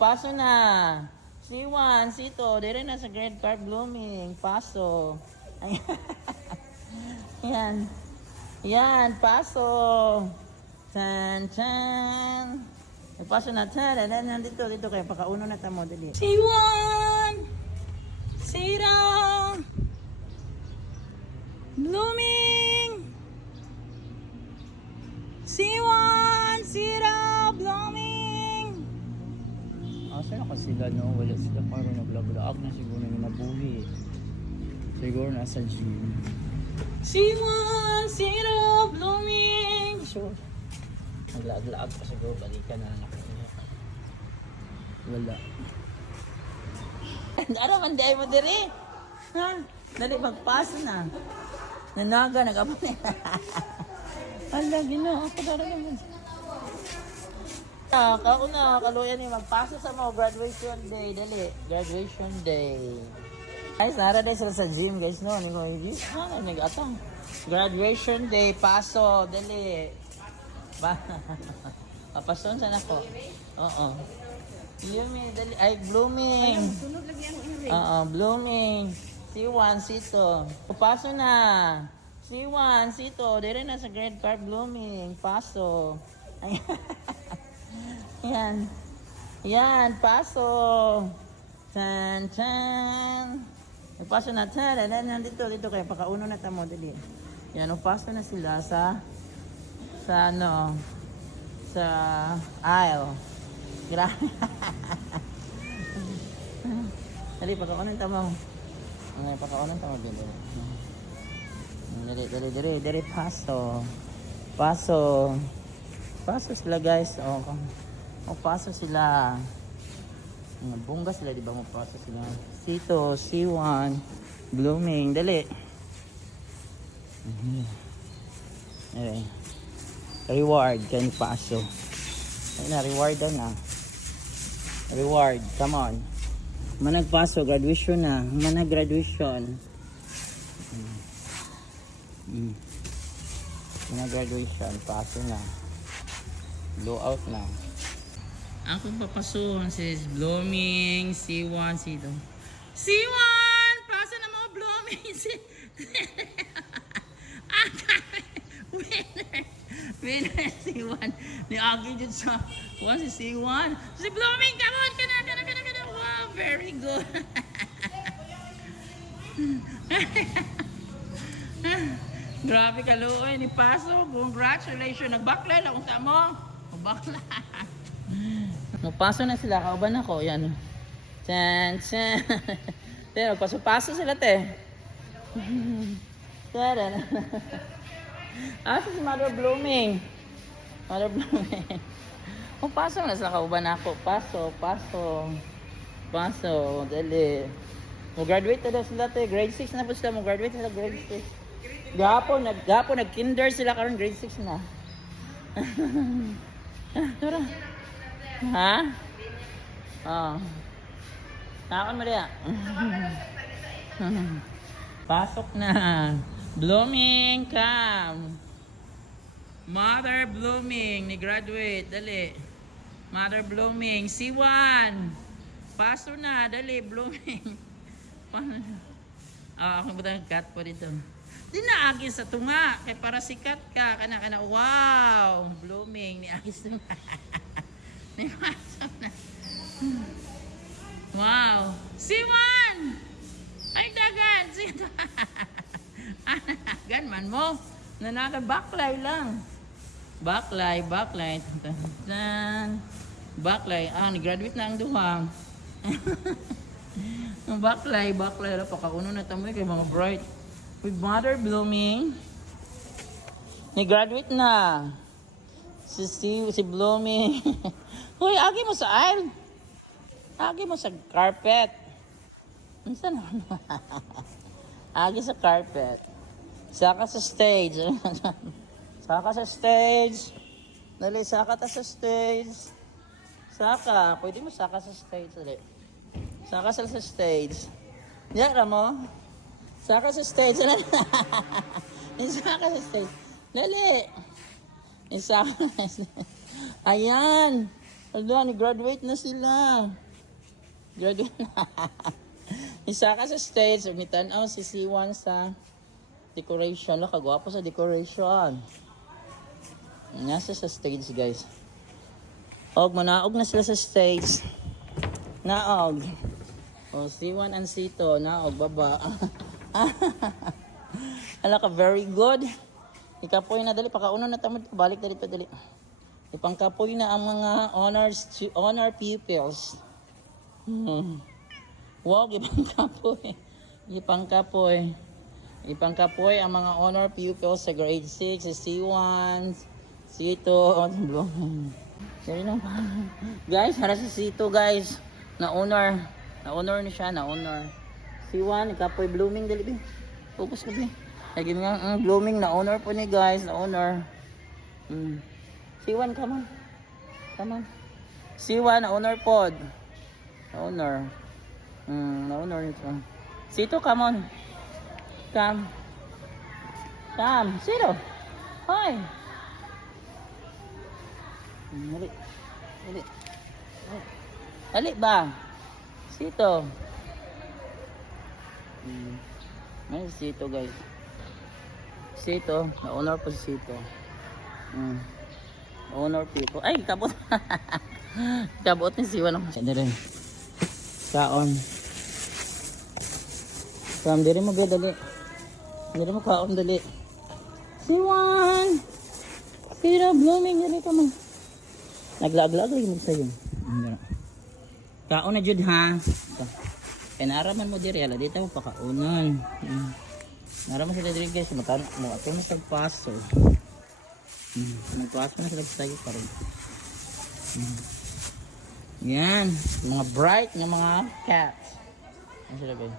paso na. C1, C2, dire na sa grade 5 blooming. Paso. Ayan. Yan. Yan, paso. Chan, chan. Paso na. Chan, dito kayo. Pakauno na tamo. Dali. C1! C2! Blooming! C1! C2! Blooming! Saan ako sila, no? Wala sila parang naglaag na siguro yung nabuhi. Siguro nasa gym. C1! C2! Blooming! Sure. Naglaag pa siguro. Balikan na lang ako. Wala. Ano man di mo diri? Ha? Dali magpaso na. Nanaga, nag-apon na. Ala, gino. Ako dara naman. Ako na, kaluyan ni magpaso sa mga graduation day. Dali, graduation day. Guys, nara din sila sa gym, guys, no? Ano yung gym? Nag-atang. Graduation day, paso, dali. Papason sana ko. Oo. Yumi, dali. Ay, blooming. Oo, blooming. C1, C2. Paso na. C1, C2. Dire na sa grade 5 blooming. Paso. Ayan. Yan, paso. Chan, chan. Paso na. Chan, dito kayo. Pakauno na tamo. Dali. Yan, paso na sila sa ano, sa aisle. Grabe. Dali, pakaunan tamo. Ay, pakaunan tamo. Dali, paso. Paso. Paso sila, guys. Paso sila. Bongga sila, di ba? Paso sila. C2, C1, blooming. Dali. Okay. Reward. Kayo paso. Ayun na, reward na. Reward. Come on. Managpaso. Graduation na. Manag-graduation. Manag-graduation. Paso na. Blowout na. Ang pagpapasuhan is blooming, C1, C2. C1! Paso na mga blooming! Winner C1. Ni Agi dyan sa si C1. Si blooming! Come on! Kana! Wow! Very good! Grabe ka luoy ni Paso. Congratulations. Nagbakla lang kung tamo. Nagbakla. Magpaso na sila. Kauban ako. Yan. Chan, chan. Pero paso-paso sila, te. Tara na. Si Mother Blooming. Mother Blooming. Paso na sila. Kauban ako. Paso. Dali. Mag-graduate na daw sila, te. Grade 6 na po sila. Mag-graduate sila grade 6. Gapon nag-kinder sila karon grade 6 na. Tara. Ha? Takon mo diya. Pasok na. Blooming, come. Mother Blooming, ni graduate, dali. Mother Blooming, C1. Paso na, dali, Blooming. Ako ba cut po dito. Di na agis sa tunga. Kaya para sikat ka. Kana. Wow. Blooming. Ni agis tunga. Ni pasok na. Wow. C1! Ay, dagan. Dagan man mo. Nanaga, baklay lang. Baklay. Baklay. Ni-graduate na ang duhang. Baklay. Pakauno na tamoy kay mga bright. With Mother Blooming. Ni-graduate na. Si Blooming. Hoy, agi mo sa aisle. Agi mo sa carpet. Saan naman? Agi sa carpet. Saka sa stage. Dali, saka ta sa stage. Pwede mo saka sa stage. Dali. Saka sa stage. Diyan mo. Saka sa stage. Saka sa stage. Dali. Saka. Ayan. Ala, ni-graduate na sila. Graduate na. Isa ka sa stage, umitan si C1 sa decoration. Wala, kagwapo sa decoration. Nasa sa stage, guys. Manaog na sila sa stage. Naog. C1 and C2, naog, baba. Ala ka, very good. Ikapoy na, dali, pakauna na tamad. Balik dali pa, dali. Ipangkapoy na ang mga honor pupils. Wow, ipangkapoy. Ipangkapoy ang mga honor pupils sa grade 6, sa C1, C2, Sorry lang. Guys, hara sa C2, guys. Na-honor ni siya, na-honor. C1, ikapoy blooming, dali, be. Focus ka, be. Lagi nga, blooming, na-honor po ni guys, na-honor. C1, come on. C1, na-honor pod. Na-honor. Na-honor nito. C2, come on. Come. C2. Hoy. Dali ba? C2. May C2, guys. C2, na-honor po si C2. Honor people. Ay, kabot. Kabot ni Siwan ako. Siya rin. Kaon. Kam, diri mo ba dali? Diri mo kaon dali. Siwan! Sira blooming, dali ka mo. Naglag-lag lagi mo sa'yo. Kaon na jud ha. Pinaraman mo diri. Ala, dito mo pakaunan. Naraman sila diri guys. Matan mo. Ato na tagpaso. Nagpaso na sila tayo pa rin. Yan. Mga bright na mga cats. Yan sila guys.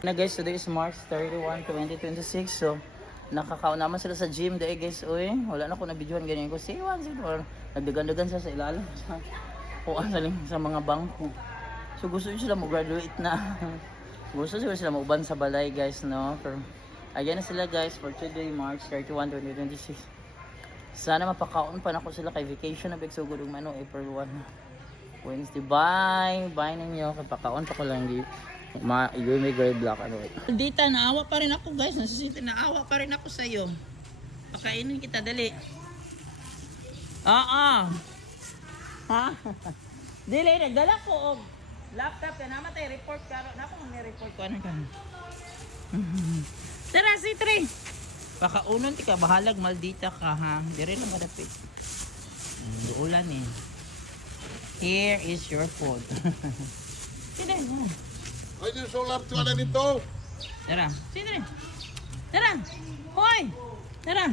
Na guys, today is March 31, 2026. So, nakakaon naman sila sa gym dahil guys. Uy, wala na ko na videohan ganyan ko. C1. Nagdagan-dagan siya sa ilalim. Kuhaan sa mga bangko. So, gusto sila mag-graduate na. Gusto sila mag-uban sa balay guys, no? Pero, ayan na sila guys for today, March 31, 2026. Sana mapakaon pa na ko sila kay vacation na bigsugod ng April 1. Wednesday, bye ninyo. Kapakaon pa ko lang yung may gray black. Dita, naawa pa rin ako guys. Naawa pa rin ako sa'yo. Pakainin kita, dali. Ha? Dili, nagdala ko og laptop ka namatay, report ka. Naku, mag-report ko. Ano ka? Tara, C3. Pakaunon, tika, bahalag, maldita ka, ha? Dire lang madapit. Duulan eh. Here is your food. Sino yun? Ay, yung solar tuwala nito. Tara, C3. Tara. Hoy. Tara.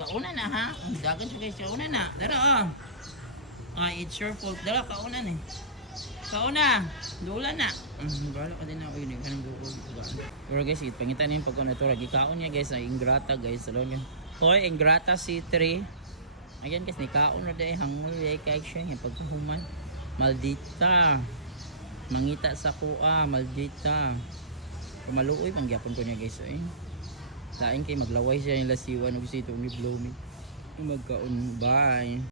Kauna na, ha? Dagan siya guys, kauna na. Tara, oh. It's your fault. Dala, kauna na eh. Kauna, dulan na. Bala ka din na ako yun. Pero guys, pangitan yun pag ano ito. Gikaon niya guys, na ingrata guys. Hoy, ingrata C3. Ayan guys, nikaon na dahil hangul. Kaya siya yung pagkahuman. Maldita. Mangita sa kuha. Maldita. Kumaluoy, pangyapon ko niya guys. Lain kayo maglaway siya yung lasiwan. Huwag siya itong i-blow me. Magkaon. Bye.